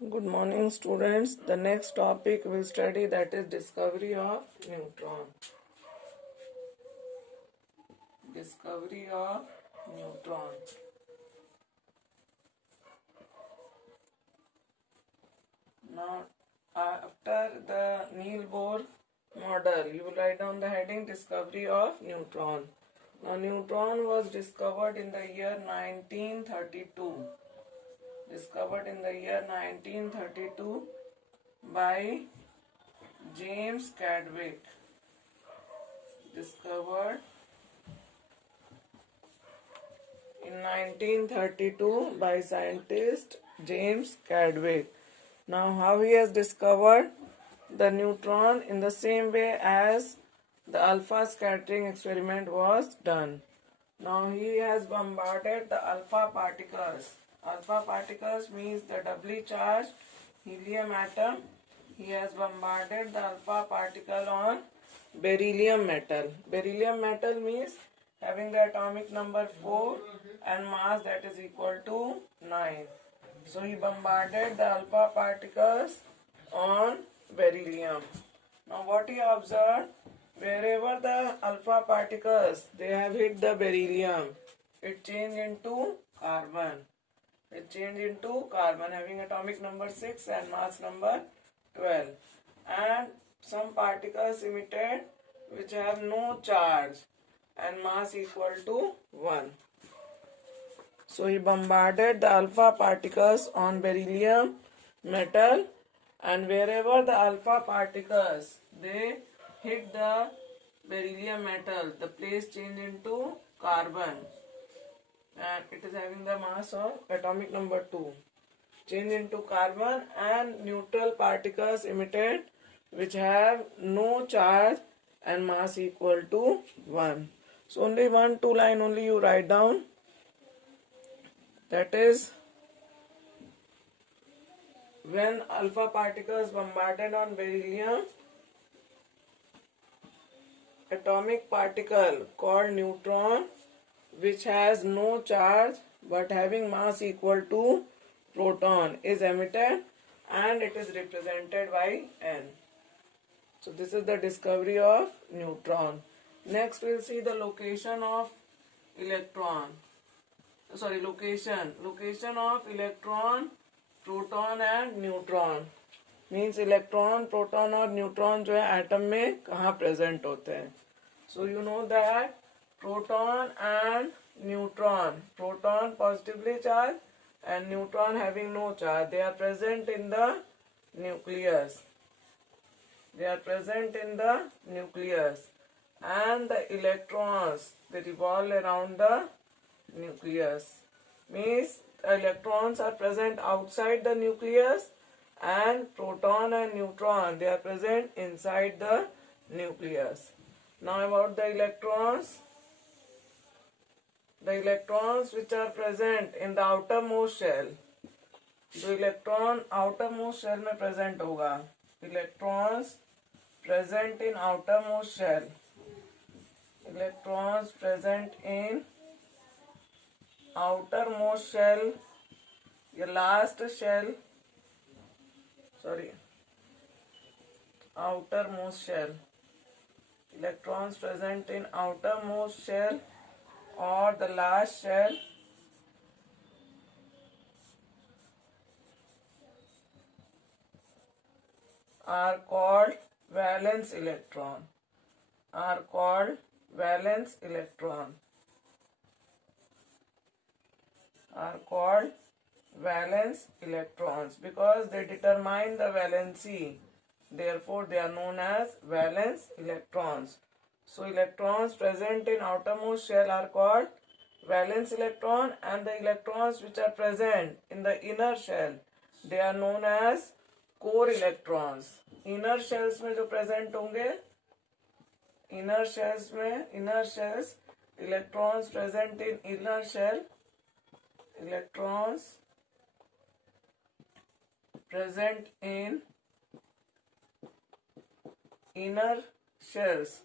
Good morning, students. The next topic we'll study, that is discovery of neutron. Discovery of neutron. Now, after the Niels Bohr model, you will write down the heading discovery of neutron. Now, neutron was discovered in the year 1932. Discovered in the year 1932 by James Chadwick. Discovered in 1932 by scientist James Chadwick. Now, how he has discovered the neutron? In the same way as the alpha scattering experiment was done. Now, he has bombarded the alpha particles. Alpha particles means the doubly charged helium atom. He has bombarded the alpha particle on beryllium metal. Beryllium metal means having the atomic number 4 and mass that is equal to 9. So he bombarded the alpha particles on beryllium. Now what he observed, wherever the alpha particles they have hit the beryllium, it changed into carbon. It changed into carbon having atomic number 6 and mass number 12. And some particles emitted which have no charge and mass equal to 1. So he bombarded the alpha particles on beryllium metal, and wherever the alpha particles they hit the beryllium metal, the place changed into carbon, and it is having the mass of atomic number 2. Change into carbon, and neutral particles emitted which have no charge and mass equal to 1. So only 1-2 line only you write down. That is, when alpha particles bombarded on beryllium, atomic particle called neutron which has no charge but having mass equal to proton is emitted, and it is represented by N. So this is the discovery of neutron. Next we'll see the location of electron. Location of electron, proton and neutron. Means electron, proton और neutron जो है atom में कहाँ present होते हैं. So you know that proton and neutron, proton positively charged and neutron having no charge, they are present in the nucleus. They are present in the nucleus, and the electrons they revolve around the nucleus. Means electrons are present outside the nucleus, and proton and neutron they are present inside the nucleus. Now about the electrons. The electrons which are present in the outermost shell, जो electron outermost shell में present होगा, electrons present in outermost shell, electrons present in outermost shell, the last shell, outermost shell, electrons present in outermost shell or the last shell are called valence electron. Are called valence electron. Are called valence electrons because they determine the valency. Therefore, they are known as valence electrons. So, electrons present in outermost shell are called valence electron, and the electrons which are present in the inner shell, they are known as core electrons. Inner shells में जो present होंगे, inner shells, electrons present in inner shell, electrons present in inner shells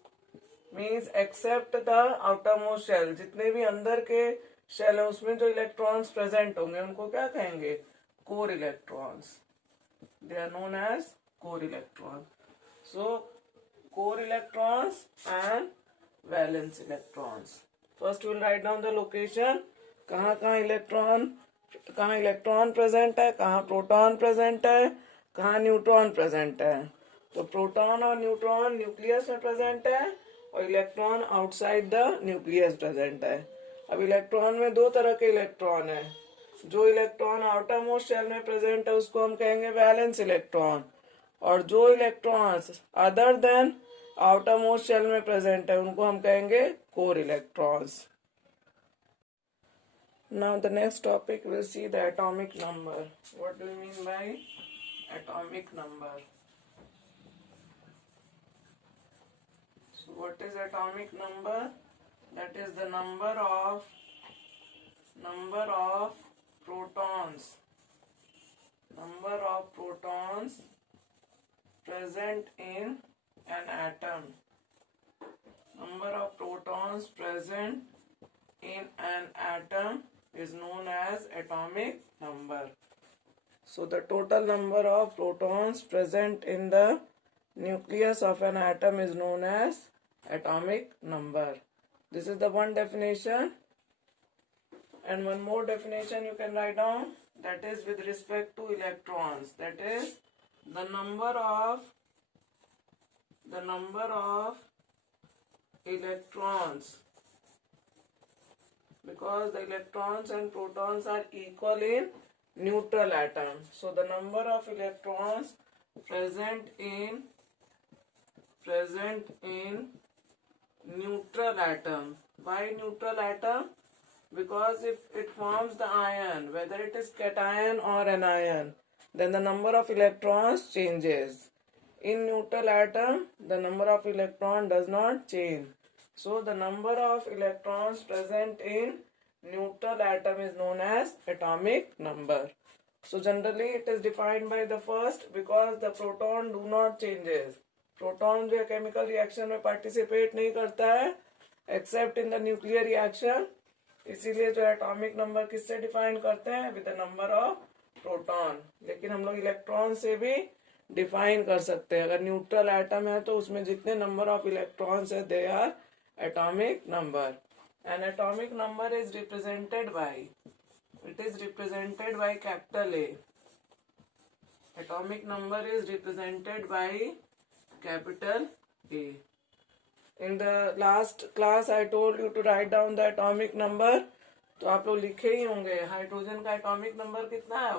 means except the outermost shell, जितने भी अंदर के shell है उसमें जो इलेक्ट्रॉन्स प्रेजेंट होंगे उनको क्या कहेंगे? Core electrons. They are known as core electrons. So core electrons and valence electrons. First we'll write down the location. कहाँ इलेक्ट्रॉन प्रेजेंट है, कहाँ प्रोटॉन प्रेजेंट है, कहाँ न्यूट्रॉन प्रेजेंट है. तो प्रोटॉन और न्यूट्रॉन न्यूक्लियस में प्रेजेंट है और electron outside the nucleus present है. अब इलेक्ट्रॉन में दो तरह के इलेक्ट्रॉन है. जो इलेक्ट्रॉन आउटर मोस्ट शेल में प्रेजेंट है उसको हम कहेंगे वैलेंस इलेक्ट्रॉन, और जो electrons other than outer most shell में प्रेजेंट है उनको हम कहेंगे core electrons. Now the next topic we'll see the atomic number. What do you mean by atomic number? So what is atomic number? That is the number of protons. Number of protons present in an atom. Number of protons present in an atom is known as atomic number. So the total number of protons present in the nucleus of an atom is known as atomic number. This is the one definition, and one more definition you can write down, that is with respect to electrons. That is the number of electrons, because the electrons and protons are equal in neutral atom. So the number of electrons present in neutral atom. Why neutral atom? Because if it forms the ion, whether it is cation or anion, then the number of electrons changes. In neutral atom, the number of electron does not change. So the number of electrons present in neutral atom is known as atomic number. So generally it is defined by the first, because the proton do not changes. Proton जो chemical reaction में participate नहीं करता है except in the nuclear reaction. इसीलिए जो atomic number किससे define करते हैं? With the number of proton. लेकिन हम लोग इलेक्ट्रॉन से भी डिफाइन कर सकते हैं. अगर न्यूट्रल एटम है तो उसमें जितने नंबर ऑफ इलेक्ट्रॉन्स है they are atomic number. An atomic number is represented by capital A. Atomic number is represented by capital A. In the last class I told you to write down the atomic number. तो आप लोग लिखे ही होंगे. Hydrogen का atomic number कितना है?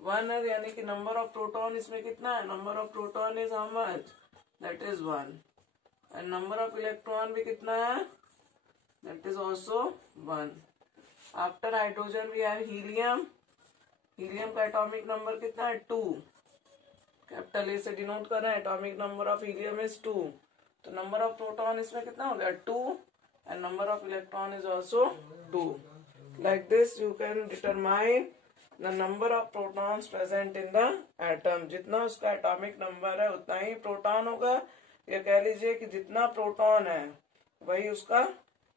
1 है, यानी कि नंबर ऑफ प्रोटॉन इसमें कितना है? Number of proton is how much? That is 1. And number of electron भी कितना है? That is also 1. After hydrogen we have helium. Helium का एटॉमिक नंबर कितना है? 2. कैपिटल ए से डिनोट कर रहे हैं. Atomic number of helium is 2. तो नंबर ऑफ प्रोटॉन इसमें कितना हो गया? 2. and number of electron is also 2. Like this you can determine the number of protons present in the atom. जितना उसका atomic number है उतना ही प्रोटॉन होगा. या कह लीजिए कि जितना प्रोटॉन है वही उसका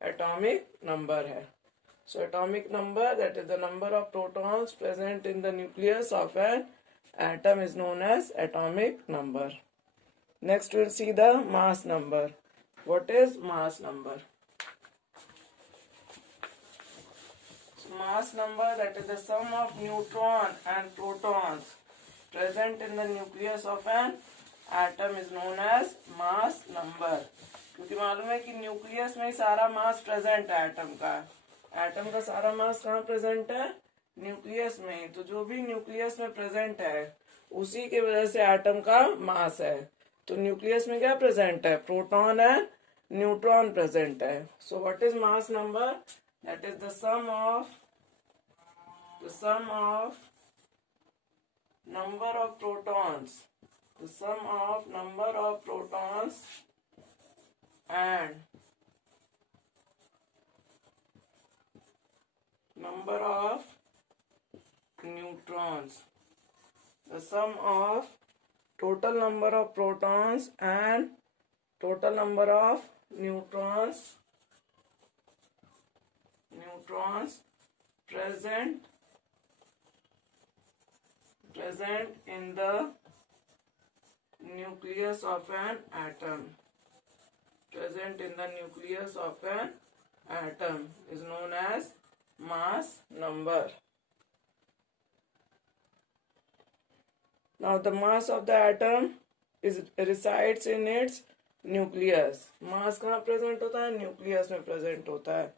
atomic number है. So atomic number, that is the number of protons present in the nucleus of an atom, is known as atomic number. Next we'll see the mass number. What is mass number? Mass number, that is the sum of neutron and protons present in the nucleus of an atom, is known as mass number. क्योंकि मालूम है कि nucleus में ही सारा मास present है atom का. Atom का सारा मास कहाँ प्रेजेंट है? न्यूक्लियस में. तो जो भी न्यूक्लियस में प्रेजेंट है उसी के वजह से एटम का मास है. तो न्यूक्लियस में क्या प्रेजेंट है? प्रोटॉन एंड न्यूट्रॉन प्रेजेंट है. So what is mass number? That is the sum of number of protons, the sum of number of protons and number of neutrons. The sum of total number of protons and total number of neutrons present present in the nucleus of an atom. Present in the nucleus of an atom is known as mass number. Now the mass of the atom resides in its nucleus. Mass कहाँ present होता है? Nucleus में present होता है.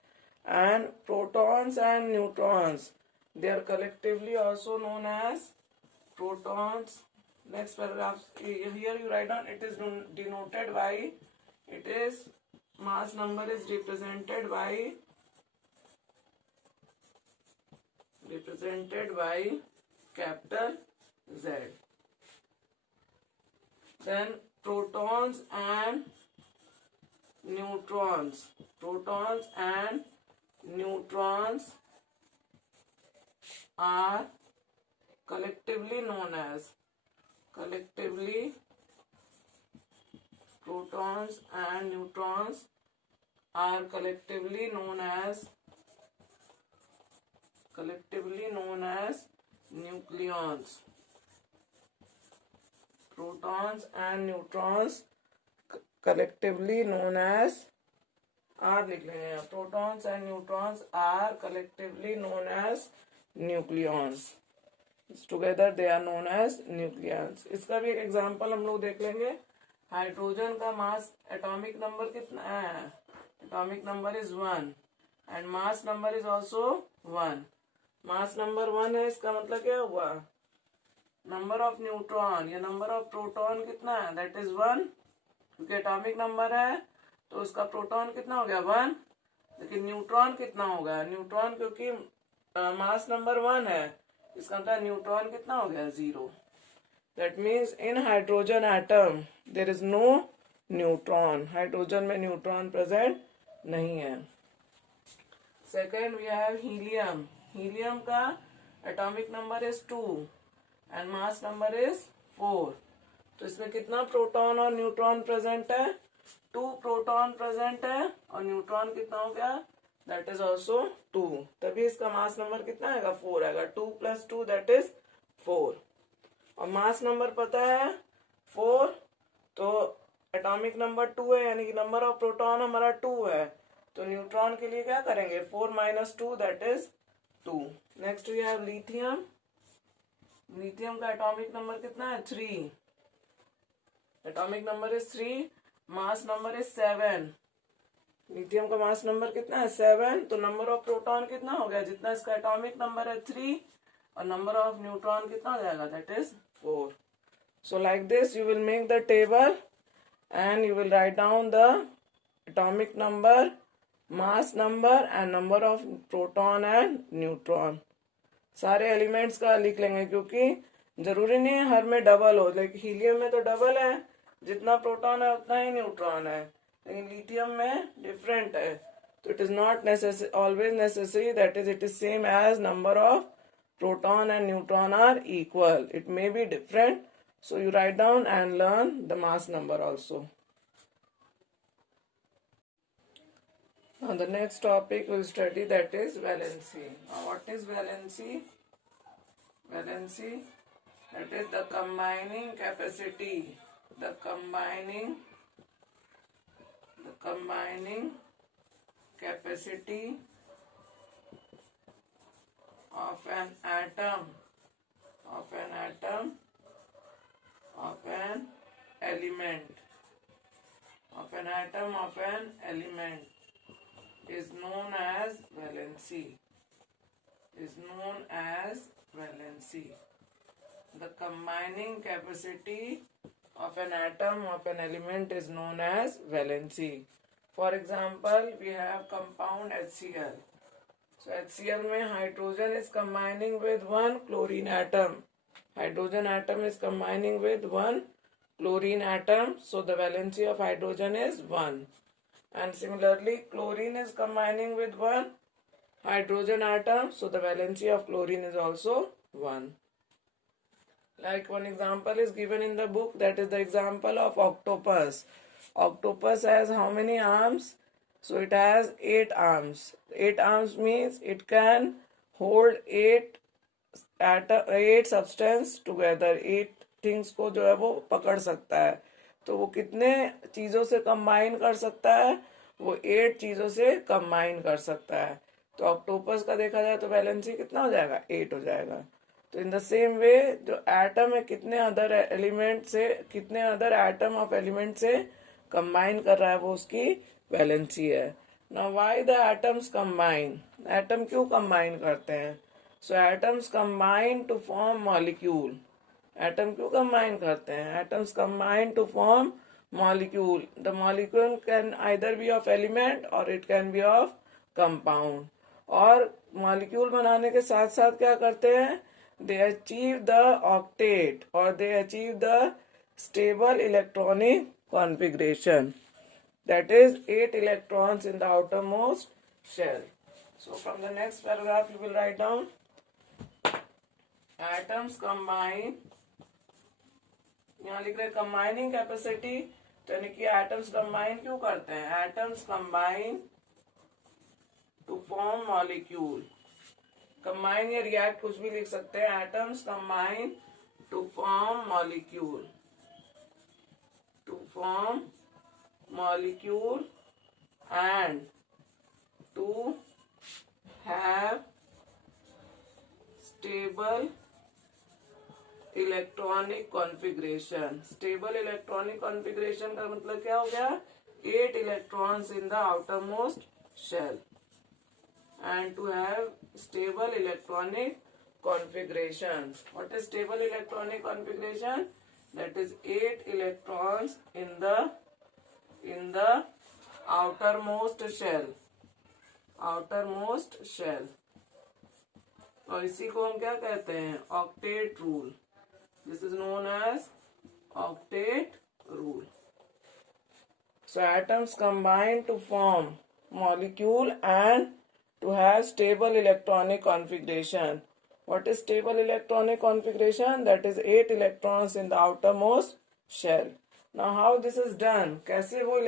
And protons and neutrons, they are collectively also known as protons. Next paragraph, here you write down, it is denoted by, it is, mass number is represented by capital Z. Then protons and neutrons. Protons and neutrons are collectively known as, protons and neutrons are collectively known as nucleons. Protons and neutrons collectively known as, लिख लेंगे, protons and neutrons are collectively known as nucleons. Together they are known as nucleons. इसका भी एक example हम लोग देख लेंगे. Hydrogen का मास एटॉमिक नंबर कितना है? Atomic number is 1 and mass number is also 1. Mass number 1 है, इसका मतलब क्या हुआ? नंबर ऑफ न्यूट्रॉन या नंबर ऑफ प्रोटॉन कितना है? दैट इज 1, क्योंकि एटॉमिक नंबर है तो उसका प्रोटॉन कितना हो गया? 1. लेकिन न्यूट्रॉन कितना होगा? न्यूट्रॉन क्योंकि मास नंबर 1 है, इसका मतलब न्यूट्रॉन कितना हो गया? 0. That means in hydrogen atom there is no neutron. Hydrogen में न्यूट्रॉन प्रेजेंट नहीं है. Second we have helium. Helium का atomic number is 2 and mass number is 4. तो इसमें कितना प्रोटॉन और न्यूट्रॉन प्रेजेंट है? 2 प्रोटॉन प्रेजेंट है और न्यूट्रॉन कितना हो गया? That is also 2. तभी इसका मास नंबर कितना आएगा? 4 आएगा. 2 + 2 दैट इज 4. और मास नंबर पता है 4, तो एटॉमिक नंबर 2 है, यानी कि नंबर ऑफ प्रोटॉन हमारा 2 है, तो न्यूट्रॉन के लिए क्या करेंगे? 4 - 2 that is 2. Next we have lithium. Lithium का एटॉमिक नंबर कितना है? 3. Atomic number is 3, mass number is 7. Lithium का मास नंबर कितना है? 7. तो नंबर ऑफ प्रोटॉन कितना हो गया? जितना इसका एटॉमिक नंबर है 3, और नंबर ऑफ न्यूट्रॉन कितना हो जाएगा? That is 4. So like this you will make the table and you will write down the atomic number, mass number and number of proton and neutron. सारे elements का लिख लेंगे, क्योंकि जरूरी नहीं है हर में डबल हो. लाइक हीलियम में तो डबल है, जितना प्रोटॉन है उतना ही न्यूट्रॉन है, लेकिन लिथियम में डिफरेंट है. तो it is not always necessary that is it is same as number of proton and neutron are equal. It may be different, so you write down and learn the mass number also. Now the next topic we'll study, that is valency. Now what is valency? Valency, that is the combining capacity. The combining capacity of an atom, of an element, is known as valency. The combining capacity of an atom of an element is known as valency. For example, we have compound HCl. So HCl में hydrogen is combining with one chlorine atom. Hydrogen atom is combining with one chlorine atom. So the valency of hydrogen is 1. And similarly, chlorine is combining with one hydrogen atom. So the valency of chlorine is also 1. Like one example is given in the book, that is the example of octopus. Octopus has how many arms? So it has 8 arms. 8 arms means it can hold 8 8 substance together, 8 things को जो है वो पकड़ सकता है। तो वो कितने चीजों से कंबाइन कर सकता है? वो 8 चीजों से कंबाइन कर सकता है। तो ऑक्टोपस का देखा जाए तो वैलेंसी कितना हो जाएगा? 8 हो जाएगा। तो इन द सेम वे जो एटम है कितने अदर एलिमेंट से, कितने अदर एटम ऑफ एलिमेंट से कंबाइन कर रहा है, वो उसकी वैलेंसी है। Now why the atoms combine? Atom क्यों कंबाइन करते हैं? So atoms combine to form molecule. Atom क्यों कंबाइन करते हैं? Atoms combine to form molecule. The molecule can either be of element और it can be of compound. और molecule बनाने के साथ साथ क्या करते हैं? they achieve the octet or they achieve the stable electronic configuration, that is 8 electrons in the outermost shell. So from the next paragraph you will write down atoms combine, यहाँ लिख रहे कंबाइनिंग कैपेसिटी, यानी कि atoms combine क्यों करते हैं? Atoms combine to form molecule. Combine या react कुछ भी लिख सकते हैं। Atoms combine to form molecule, to form molecule and to have stable electronic configuration. Stable electronic configuration का मतलब क्या हो गया? 8 electrons in the outermost shell and to have stable electronic configuration. What is stable electronic configuration? That is 8 electrons in the outermost shell, outermost shell. और इसी को हम क्या कहते हैं? octet rule. This is known as octet rule. So atoms combine to form molecule and to have stable electronic configuration. What is stable electronic configuration? That is 8 electrons in the outermost shell. Now how this is done? कैसे वो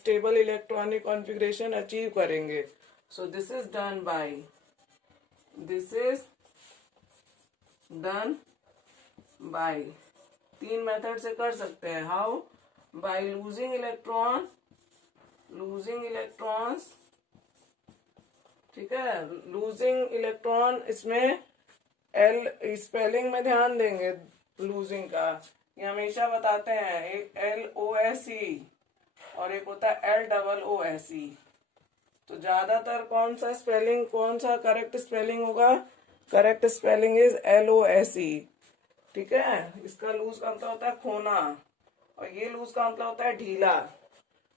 stable electronic configuration achieve करेंगे? So this is done by 3 method से कर सकते हैं। How? By losing electrons, ठीक है। Losing electron, इसमें एल स्पेलिंग में ध्यान देंगे लूजिंग का। ये हमेशा बताते हैं, एक LOSE और एक होता है LOOSE। तो ज्यादातर कौन सा करेक्ट स्पेलिंग होगा? करेक्ट स्पेलिंग इज LOSE, ठीक है। इसका लूज का मतलब होता है खोना और ये लूज का मतलब होता है ढीला।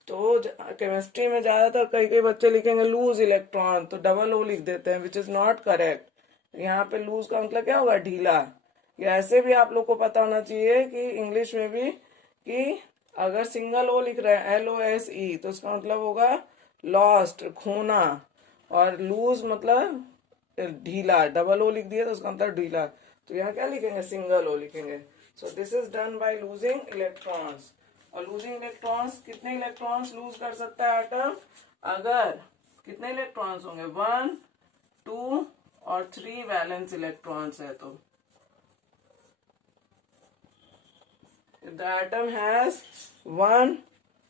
तो केमिस्ट्री में ज्यादातर कई बच्चे लिखेंगे लूज इलेक्ट्रॉन, तो डबल ओ लिख देते हैं, विच इज नॉट करेक्ट। यहाँ पे लूज का मतलब क्या होगा? ढीला। या ऐसे भी आप लोग को पता होना चाहिए कि इंग्लिश में भी कि अगर सिंगल ओ लिख रहे हैं LOSE तो उसका मतलब होगा लॉस्ट, खोना, और लूज मतलब ढीला। डबल ओ लिख दिया तो उसका मतलब ढीला। तो यहाँ क्या लिखेंगे? सिंगल ओ लिखेंगे। So this is done by losing electrons. और लूजिंग इलेक्ट्रॉन्स, कितने इलेक्ट्रॉन्स लूज कर सकता है एटम? अगर कितने इलेक्ट्रॉन्स होंगे? 1, 2 और 3 वैलेंस इलेक्ट्रॉन्स है। तो the atom has 1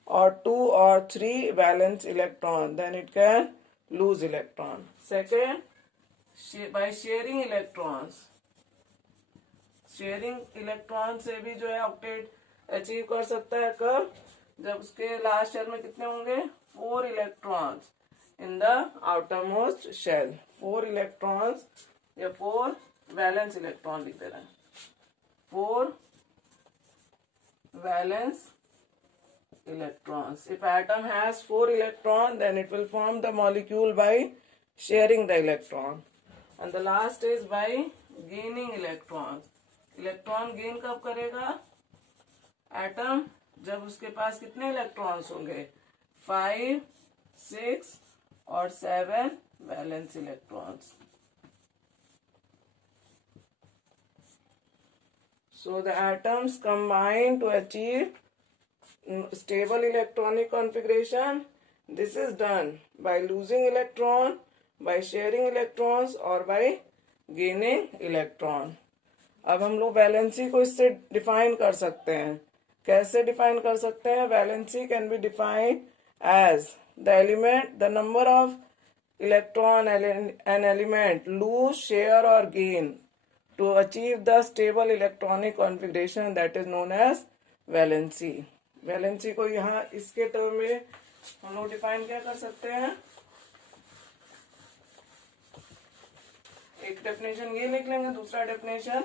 or 2 or 3 valence electron, then it can lose electron. Second, by sharing electrons. Sharing electron से भी जो है ऑक्टेट अचीव कर सकता है। कब? जब उसके लास्ट शेल में कितने होंगे? 4 electrons in the outermost shell. 4 electrons या 4 वैलेंस इलेक्ट्रॉन लिख दे रहे हैं। 4 valence electrons. If atom has 4 electrons, then it will form the molecule by sharing the electron. And the last is by gaining electrons. Electron gain कब करेगा atom? जब उसके पास कितने electrons होंगे? 5, 6 और 7 valence electrons. So the atoms combine to achieve stable electronic configuration. This is done by losing electron, by sharing electrons, or by gaining electron. अब हम लोग वैलेंसी को इससे डिफाइन कर सकते हैं. कैसे डिफाइन कर सकते हैं? Valency can be defined as the element, the number of electron an element lose, share or gain to achieve the stable electronic configuration that is known as valency. Valency को यहाँ इसके टर्म में हम लोग define क्या कर सकते हैं? एक डेफिनेशन ये लिख लेंगे, दूसरा डेफिनेशन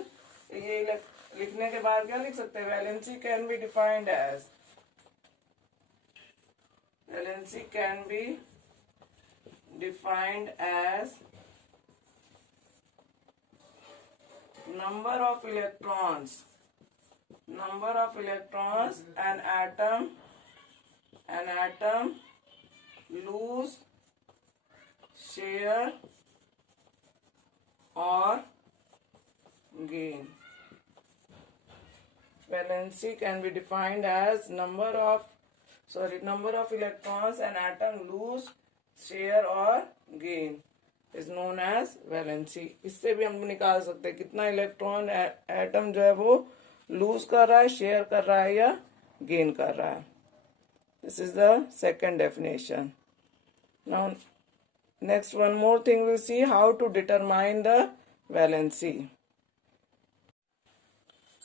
ये लिखने के बाद क्या लिख सकते हैं? Valency can be defined as, valency can be defined as number of electrons an atom lose, share or gain. Valency can be defined as number of electrons an atom lose, share or gain is known as valency. इससे भी हम निकाल सकते हैं कितना electron atom जो है वो लूज कर रहा है, शेयर कर रहा है या गेन कर रहा है. This is the second definition. Now next one more thing we'll see how to determine the valency.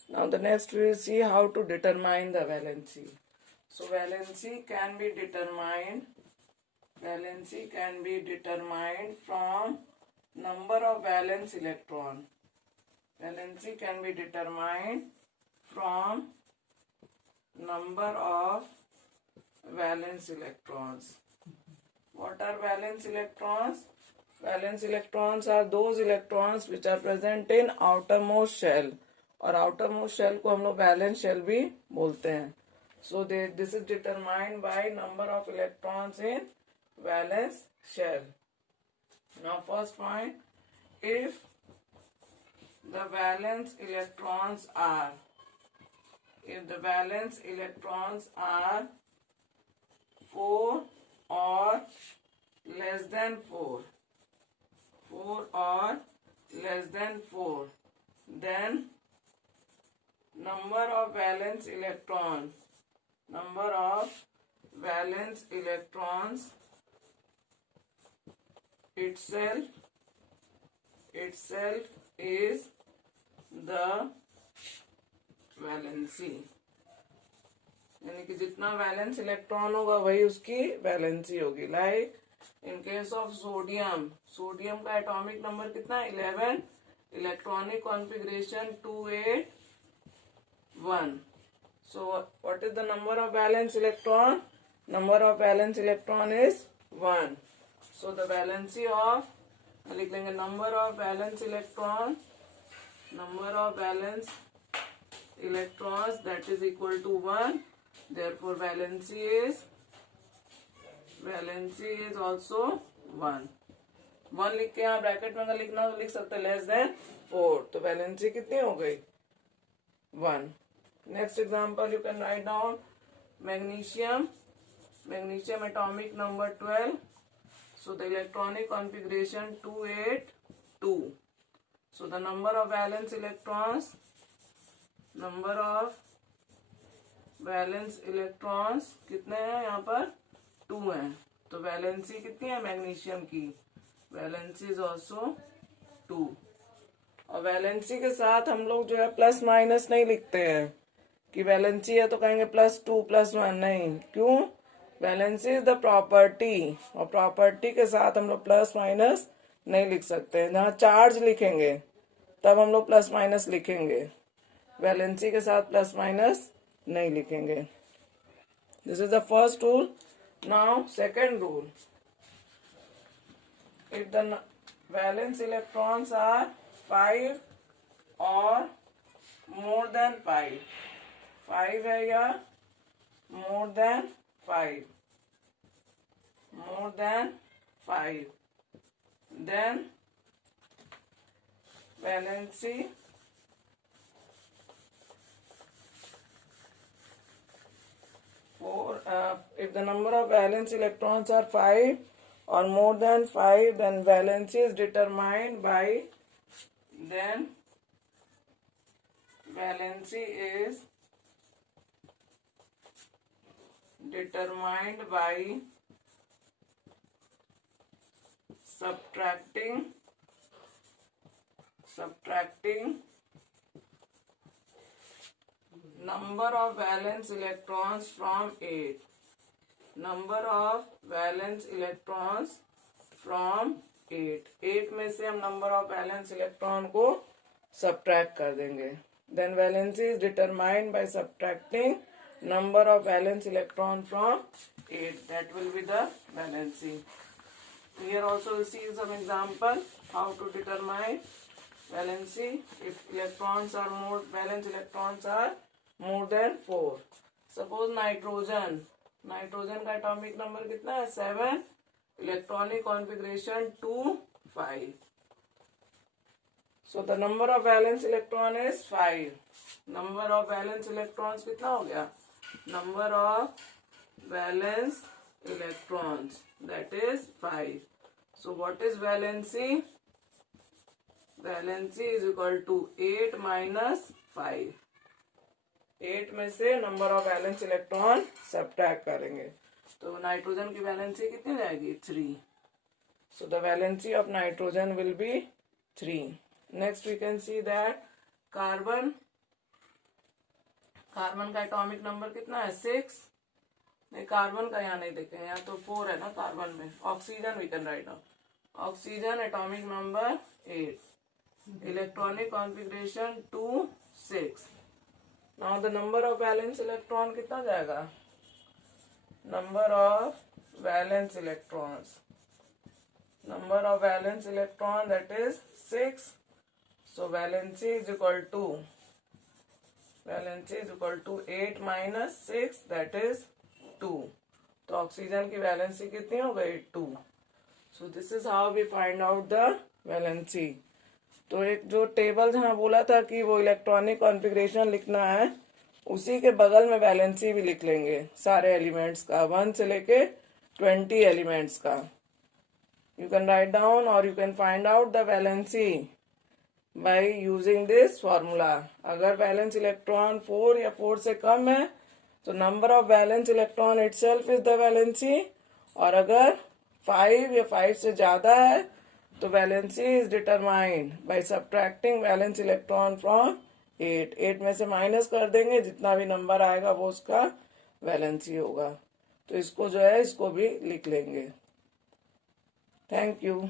Now the next we will see how to determine the valency. So valency can be determined from number of valence electron. Valency can be determined from number of valence electrons. What are valence electrons? Valence electrons are those electrons which are present in outermost shell, और outermost shell को हम लोग valence shell भी बोलते हैं. So this is determined by number of electrons in valence shell. Now first point, if the valence electrons are 4 or less than 4, then number of valence electrons itself is the valency. यानी कि जितना valence electron होगा वही उसकी valency होगी. Like in case of sodium का atomic number कितना है? 11. Electronic configuration 281. So what is the number of valence electron? Number of valence electron is 1. So the valency of, लिख लेंगे number of valence electrons that is equal to 1. Therefore valency is also 1. 1 लिख के यहाँ bracket में अगर लिखना हो तो लिख सकते हैं less than 4. तो वैलेंसी कितनी हो गई? 1. Next example you can write down magnesium atomic number 12. So the electronic configuration 282. So the number of valence electrons कितने हैं यहाँ पर? 2 हैं. तो वैलेंसी कितनी है मैग्नीशियम की? Valency is also 2. और वैलेंसी के साथ हम लोग जो है प्लस माइनस नहीं लिखते हैं कि वैलेंसी है तो कहेंगे +2 +1. नहीं. क्यों? वैलेंसी इज द प्रॉपर्टी, और प्रॉपर्टी के साथ हम लोग प्लस माइनस नहीं लिख सकते हैं. जहाँ चार्ज लिखेंगे तब हम लोग प्लस माइनस लिखेंगे, वैलेंसी के साथ प्लस माइनस नहीं लिखेंगे. This is the first rule. Now second rule, if the valence electrons are 5 और मोर देन 5 है या more than 5, then valency if the number of valence electrons are 5 or more than 5, then valency is determined by then valency is determined by subtracting number of valence electrons from 8. Number of valence electrons from 8. 8 में से हम number of valence electron को subtract कर देंगे. Then valency is determined by subtracting number of valence electron from 8. That will be the valency. Here also we see some example how to determine valency if valence electrons are more than 4. Suppose nitrogen का atomic number कितना है 7, electronic configuration 2, 5. So the number of valence electron is 5. Number of valence electrons कितना हो गया? Number of valence electrons, that is 5. So what is valency? Valency is equal to 8 minus 5. 8 में से number of valence electron subtract करेंगे तो nitrogen की valency कितनी जाएगी 3. So the valency of nitrogen will be 3. Next we can see that carbon का atomic number कितना है 6. नहीं, कार्बन का यहाँ नहीं देखे, यहाँ तो 4 है ना कार्बन में. Oxygen we can write down. Oxygen atomic number 8, electronic configuration 2, 6. Now the number of valence electron कितना जाएगा? Number of valence electrons. Number of valence electron, that is 6. So valency is equal to 8 minus 6, that is 2. तो oxygen की valency कितनी हो गई 2. So this is how we find out the valency. तो एक जो टेबल जहाँ बोला था कि वो इलेक्ट्रॉनिक कॉन्फ़िगरेशन लिखना है, उसी के बगल में वैलेंसी भी लिख लेंगे सारे एलिमेंट्स का, 1 से लेके 20 एलिमेंट्स का. यू कैन राइट डाउन और you can find out the valency by using this formula. अगर वैलेंस इलेक्ट्रॉन 4 या 4 से कम है तो number of valence electron itself is the valency, और अगर 5 या 5 से ज्यादा है तो valency is determined by subtracting valence electron from 8. 8 में से माइनस कर देंगे, जितना भी नंबर आएगा वो उसका वैलेंसी होगा. तो इसको जो है इसको भी लिख लेंगे. Thank you.